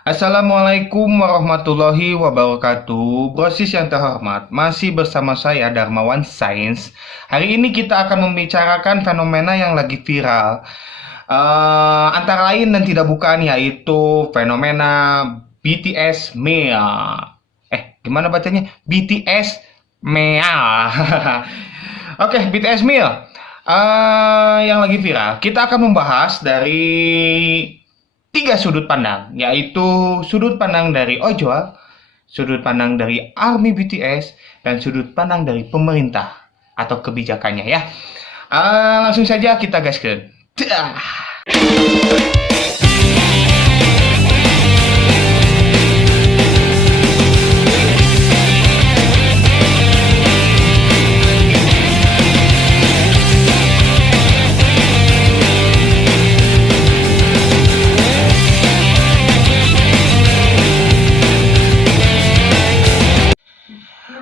Assalamualaikum warahmatullahi wabarakatuh. Brosis yang terhormat, masih bersama saya Darmawan Sains. Hari ini kita akan membicarakan fenomena yang lagi viral. Antara lain dan tidak bukan yaitu fenomena BTS Mea. Gimana bacanya? BTS Mea. Oke, BTS Mea. Yang lagi viral. Kita akan membahas dari tiga sudut pandang, yaitu sudut pandang dari ojol, sudut pandang dari ARMY BTS, dan sudut pandang dari pemerintah atau kebijakannya ya. Langsung saja kita gaskan.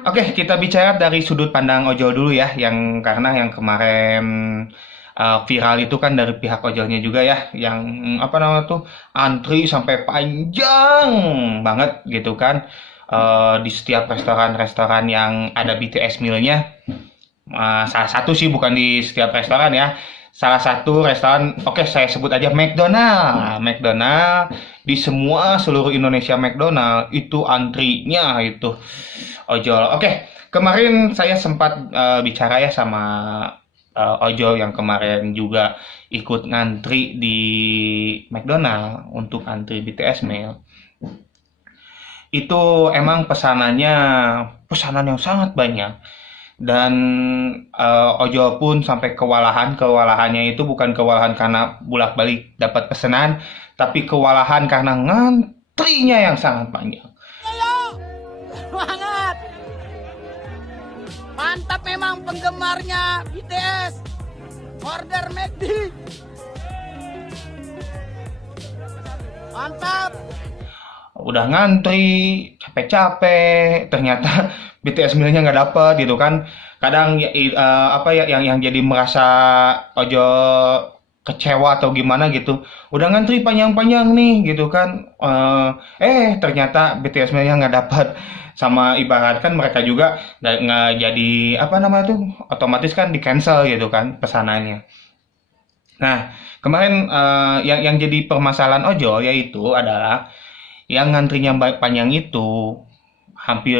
Oke, kita bicara dari sudut pandang ojol dulu ya, karena yang kemarin viral itu kan dari pihak ojolnya juga ya, yang apa namanya tuh antri sampai panjang banget gitu kan, di setiap restoran-restoran yang ada BTS meal-nya. Salah satu sih, bukan di setiap restoran ya. Salah satu restoran, oke saya sebut aja McDonald. McDonald di semua seluruh Indonesia McDonald itu antrinya itu ojol. Oke, kemarin saya sempat bicara ya sama ojol yang kemarin juga ikut ngantri di McDonald untuk antri BTS meal. Itu emang pesanan yang sangat banyak, dan ojol pun sampai kewalahan. Kewalahannya itu bukan kewalahan karena bolak-balik dapat pesanan, tapi kewalahan karena ngantrinya yang sangat panjang. Semangat! Mantap memang penggemarnya BTS. Order McD. Mantap. Udah ngantri capek-capek, ternyata BTS mealnya nggak dapet gitu kan. Kadang apa ya yang jadi merasa ojol kecewa atau gimana gitu, udah ngantri panjang-panjang nih gitu kan, ternyata BTS mealnya nggak dapat. Sama ibaratkan mereka juga nggak jadi apa namanya tuh, otomatis kan di cancel gitu kan pesanannya. Nah, kemarin yang jadi permasalahan ojol yaitu adalah yang ngantrinya panjang itu hampir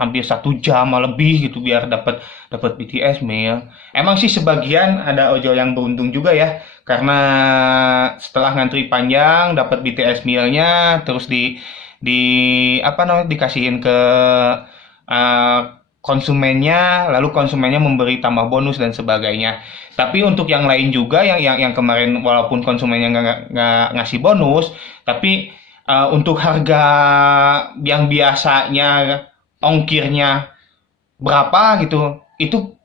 hampir 1 jam lebih gitu biar dapat dapat BTS meal. Emang sih sebagian ada ojol yang beruntung juga ya, karena setelah ngantri panjang dapat BTS mealnya, terus di apa namanya dikasihin ke uh, konsumennya, lalu konsumennya memberi tambah bonus dan sebagainya. Tapi untuk yang lain juga yang kemarin walaupun konsumennya nggak ngasih bonus, tapi untuk harga yang biasanya ongkirnya berapa gitu, itu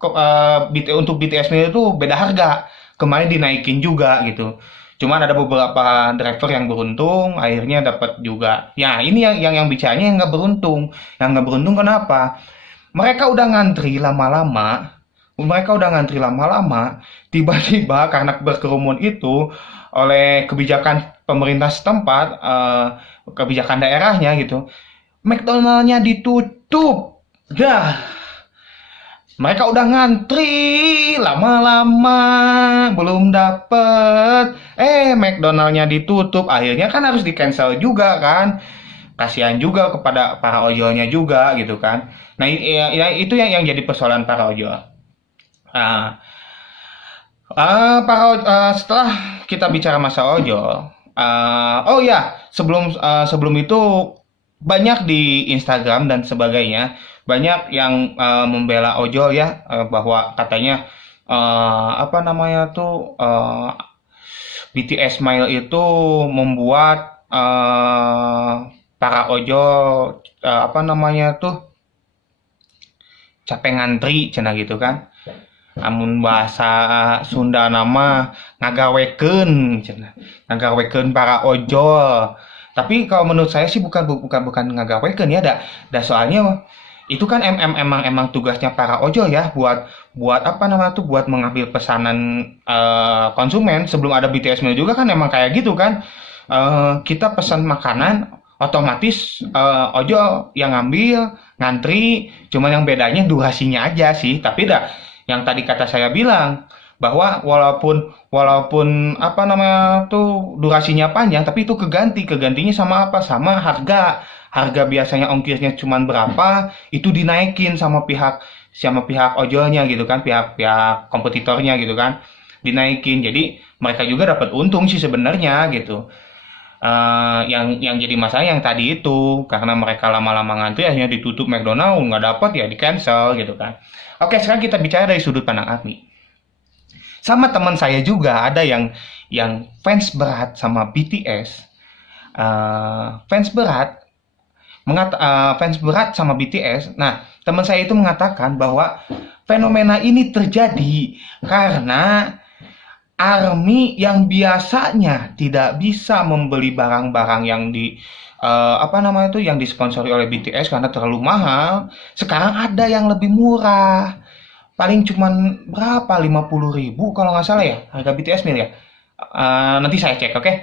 untuk BTS Meal itu beda harga. Kemarin dinaikin juga gitu. Cuman ada beberapa driver yang beruntung, akhirnya dapat juga. Ya, ini yang bicaranya yang nggak beruntung. Yang nggak beruntung kenapa? Mereka udah ngantri lama-lama, tiba-tiba karena berkerumun itu oleh kebijakan pemerintah setempat, kebijakan daerahnya gitu, McDonald-nya ditutup. Dah, mereka udah ngantri lama-lama belum dapet, McDonald-nya ditutup, akhirnya kan harus di cancel juga kan. Kasihan juga kepada para ojolnya juga gitu kan. Nah, itu yang jadi persoalan para ojol. Nah, setelah kita bicara masa ojol, oh ya, sebelum itu banyak di Instagram dan sebagainya, banyak yang membela ojol ya, bahwa katanya apa namanya tuh, BTS Smile itu membuat para ojol apa namanya tuh capek ngantri cina gitu kan. Amun bahasa Sunda nama ngagawekeun cenah. Ngagawekeun para ojol. Tapi kalau menurut saya sih bukan ngagawekeun ya, soalnya itu kan emang tugasnya para ojol ya, buat buat apa namanya tuh buat mengambil pesanan konsumen. Sebelum ada BTS Meal juga kan emang kayak gitu kan. Kita pesan makanan, otomatis ojol yang ngambil ngantri, cuman yang bedanya durasinya aja sih. Tapi dah yang tadi kata saya bilang bahwa walaupun apa namanya tuh durasinya panjang, tapi itu kegantinya sama apa? Sama harga biasanya ongkirnya cuman berapa, itu dinaikin sama pihak ojolnya gitu kan, pihak kompetitornya gitu kan, dinaikin. Jadi mereka juga dapat untung sih sebenarnya gitu. Yang jadi masalah yang tadi itu, karena mereka lama-lama ngantri akhirnya ditutup McDonald, nggak dapat ya di cancel gitu kan. Oke, sekarang kita bicara dari sudut pandang Agni. Sama teman saya juga ada yang fans berat sama BTS. Fans berat sama BTS. Nah, teman saya itu mengatakan bahwa fenomena ini terjadi karena ARMY yang biasanya tidak bisa membeli barang-barang yang yang disponsori oleh BTS karena terlalu mahal, sekarang ada yang lebih murah. Paling cuman berapa? 50.000 kalau nggak salah ya, harga BTS mil ya. Nanti saya cek, oke?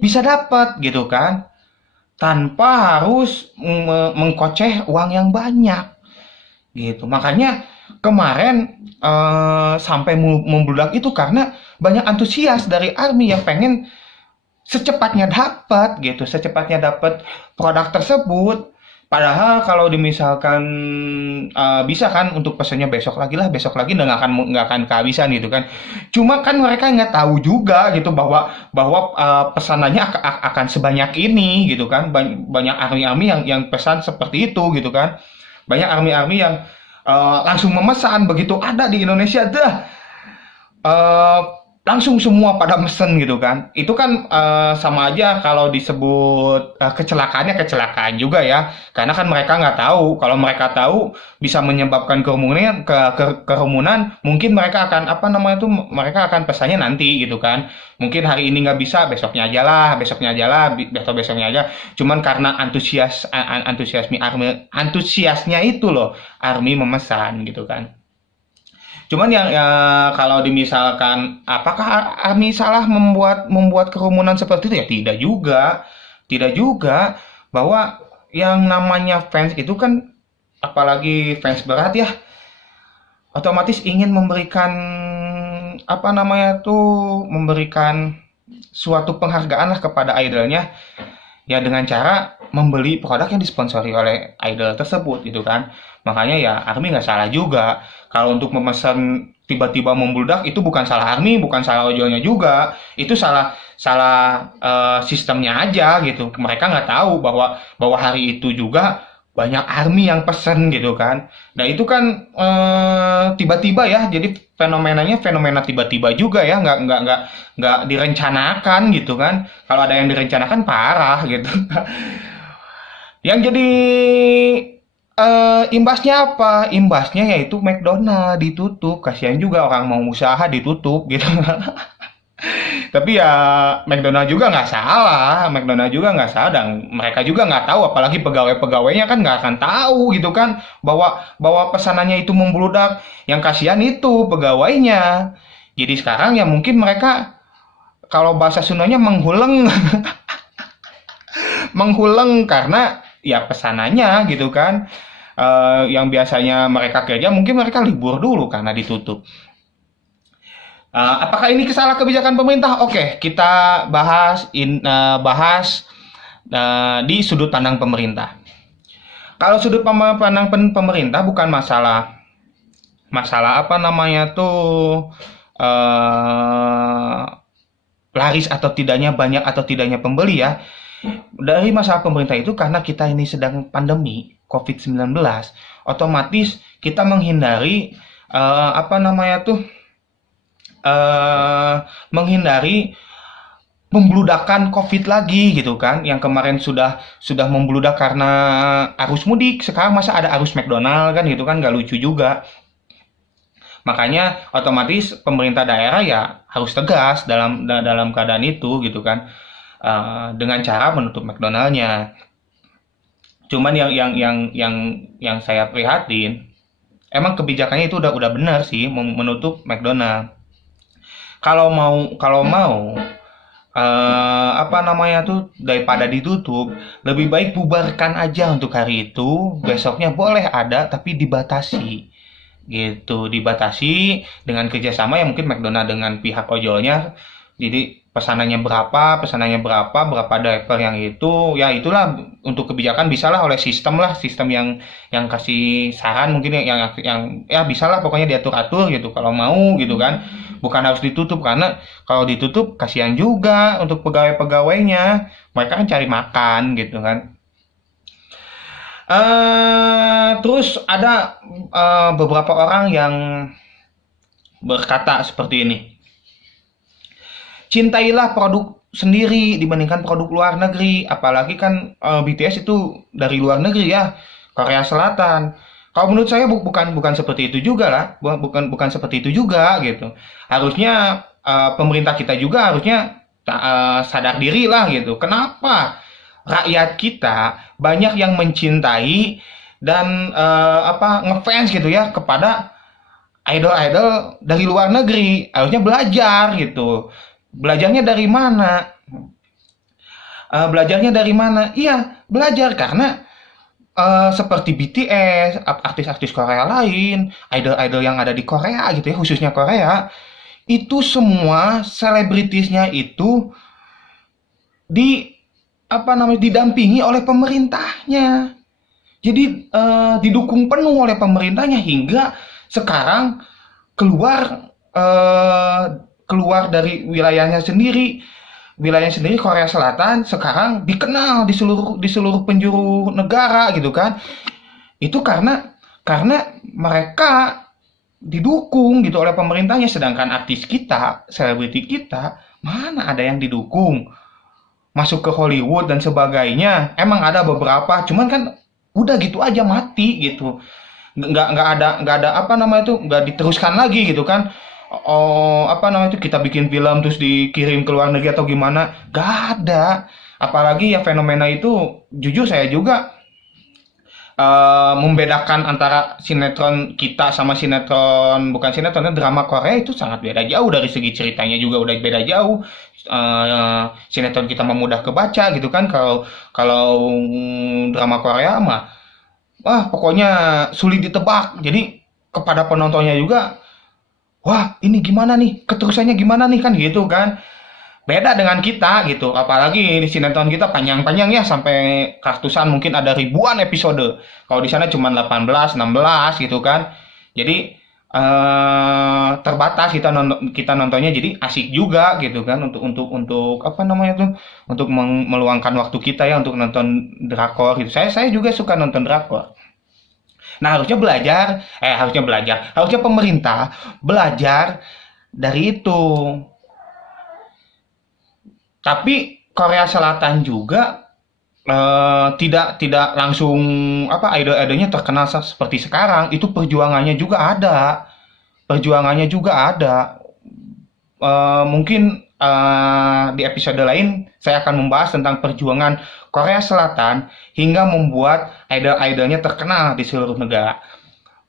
Bisa dapat gitu kan, tanpa harus mengkoceh uang yang banyak gitu. Makanya kemarin sampai membludak itu karena banyak antusias dari ARMY yang pengen secepatnya dapat produk tersebut. Padahal kalau dimisalkan bisa kan untuk pesannya besok lagi dan nggak akan kehabisan gitu kan. Cuma kan mereka nggak tahu juga gitu bahwa pesanannya akan sebanyak ini gitu kan. Banyak ARMY yang pesan seperti itu gitu kan. Banyak ARMY yang langsung memesan begitu ada di Indonesia langsung semua pada mesen gitu kan. Itu kan sama aja kalau disebut kecelakaan juga ya, karena kan mereka nggak tahu. Kalau mereka tahu bisa menyebabkan kerumunan, mungkin mereka akan mereka akan pesannya nanti gitu kan. Mungkin hari ini nggak bisa, besoknya aja lah, besoknya aja. Cuman karena antusiasnya itu loh, ARMY memesan gitu kan. Cuman kalau dimisalkan apakah ARMY salah membuat kerumunan seperti itu ya tidak juga bahwa yang namanya fans itu kan apalagi fans berat ya otomatis ingin memberikan suatu penghargaan lah kepada idolnya ya dengan cara membeli produk yang disponsori oleh idol tersebut gitu kan. Makanya ya ARMY nggak salah juga. Kalau untuk memesan tiba-tiba membludak itu bukan salah ARMY, bukan salah ojolnya juga. Itu salah sistemnya aja gitu. Mereka nggak tahu bahwa hari itu juga banyak ARMY yang pesen gitu kan. Nah itu kan tiba-tiba ya. Jadi fenomena tiba-tiba juga ya. Nggak direncanakan gitu kan. Kalau ada yang direncanakan parah gitu. Yang jadi imbasnya apa? Imbasnya yaitu McDonald ditutup. Kasihan juga orang mau usaha ditutup gitu. Tapi ya McDonald juga nggak salah dan mereka juga nggak tahu, apalagi pegawai-pegawainya kan nggak akan tahu gitu kan bahwa pesanannya itu membludak. Yang kasihan itu pegawainya. Jadi sekarang ya mungkin mereka kalau bahasa Sundanya menghuleng menghuleng karena ya pesanannya gitu kan. Yang biasanya mereka kerja mungkin mereka libur dulu karena ditutup. Apakah ini kesalahan kebijakan pemerintah? Oke, kita bahas di sudut pandang pemerintah. Kalau sudut pandang pemerintah bukan masalah laris atau tidaknya, banyak atau tidaknya pembeli ya. Dari masalah pemerintah itu karena kita ini sedang pandemi COVID-19, otomatis kita menghindari menghindari membludakan COVID lagi gitu kan. Yang kemarin sudah membludak karena arus mudik, sekarang masa ada arus McDonald kan gitu kan, nggak lucu juga. Makanya otomatis pemerintah daerah ya harus tegas dalam keadaan itu gitu kan, dengan cara menutup McDonald-nya. Cuman yang saya prihatin, emang kebijakannya itu udah benar sih menutup McDonald. Kalau mau apa namanya tuh, daripada ditutup, lebih baik bubarkan aja untuk hari itu. Besoknya boleh ada tapi dibatasi gitu, dibatasi dengan kerjasama ya mungkin McDonald dengan pihak ojolnya. Jadi pesanannya berapa, berapa diaper yang itu, ya itulah untuk kebijakan bisalah oleh sistem yang kasih saran mungkin yang ya bisalah pokoknya diatur atur gitu kalau mau gitu kan, bukan harus ditutup karena kalau ditutup kasihan juga untuk pegawai-pegawainya, mereka kan cari makan gitu kan. Terus ada beberapa orang yang berkata seperti ini, cintailah produk sendiri dibandingkan produk luar negeri. Apalagi kan BTS itu dari luar negeri ya, Korea Selatan. Kalau menurut saya bukan bukan seperti itu juga lah, bukan bukan seperti itu juga gitu. Harusnya pemerintah kita juga harusnya sadar diri lah gitu. Kenapa rakyat kita banyak yang mencintai dan ngefans gitu ya kepada idol-idol dari luar negeri, harusnya belajar gitu. Belajarnya dari mana? Belajarnya dari mana? Iya, belajar karena seperti BTS, artis-artis Korea lain, idol-idol yang ada di Korea gitu ya, khususnya Korea, itu semua selebritisnya itu di didampingi oleh pemerintahnya. Jadi didukung penuh oleh pemerintahnya hingga sekarang keluar eh, keluar dari wilayahnya sendiri Korea Selatan sekarang dikenal di seluruh penjuru negara gitu kan. Itu karena mereka didukung gitu oleh pemerintahnya, sedangkan artis kita, selebriti kita, mana ada yang didukung? Masuk ke Hollywood dan sebagainya. Emang ada beberapa, cuman kan udah gitu aja mati gitu. Nggak ada apa namanya itu, nggak diteruskan lagi gitu kan. Oh, apa namanya itu, kita bikin film terus dikirim ke luar negeri atau gimana? Nggak ada. Apalagi ya fenomena itu, jujur saya juga membedakan antara sinetron kita sama sinetron, bukan sinetron, drama Korea itu sangat beda jauh, dari segi ceritanya juga udah beda jauh. Sinetron kita mah mudah kebaca gitu kan, kalau kalau drama Korea mah wah pokoknya sulit ditebak. Jadi kepada penontonnya juga, wah ini gimana nih, keterusannya gimana nih kan gitu kan. Beda dengan kita gitu, apalagi di sinetron kita panjang-panjang ya, sampai ratusan, mungkin ada ribuan episode. Kalau di sana cuma 18 16 gitu kan. Jadi terbatas kita nontonnya, jadi asik juga gitu kan, untuk apa namanya tuh, untuk meluangkan waktu kita ya untuk nonton drakor gitu. Saya juga suka nonton drakor. Nah, harusnya pemerintah belajar dari itu. Tapi Korea Selatan juga tidak langsung idol-idolnya terkenal seperti sekarang. Itu perjuangannya juga ada. Mungkin di episode lain saya akan membahas tentang perjuangan Korea Selatan hingga membuat idol-idolnya terkenal di seluruh negara.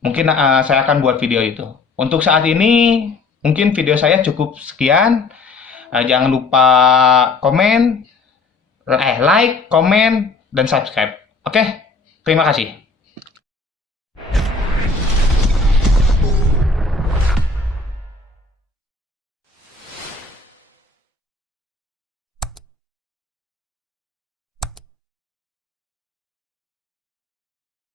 Mungkin saya akan buat video itu. Untuk saat ini mungkin video saya cukup sekian. Jangan lupa komen, like, komen, dan subscribe. Oke, terima kasih.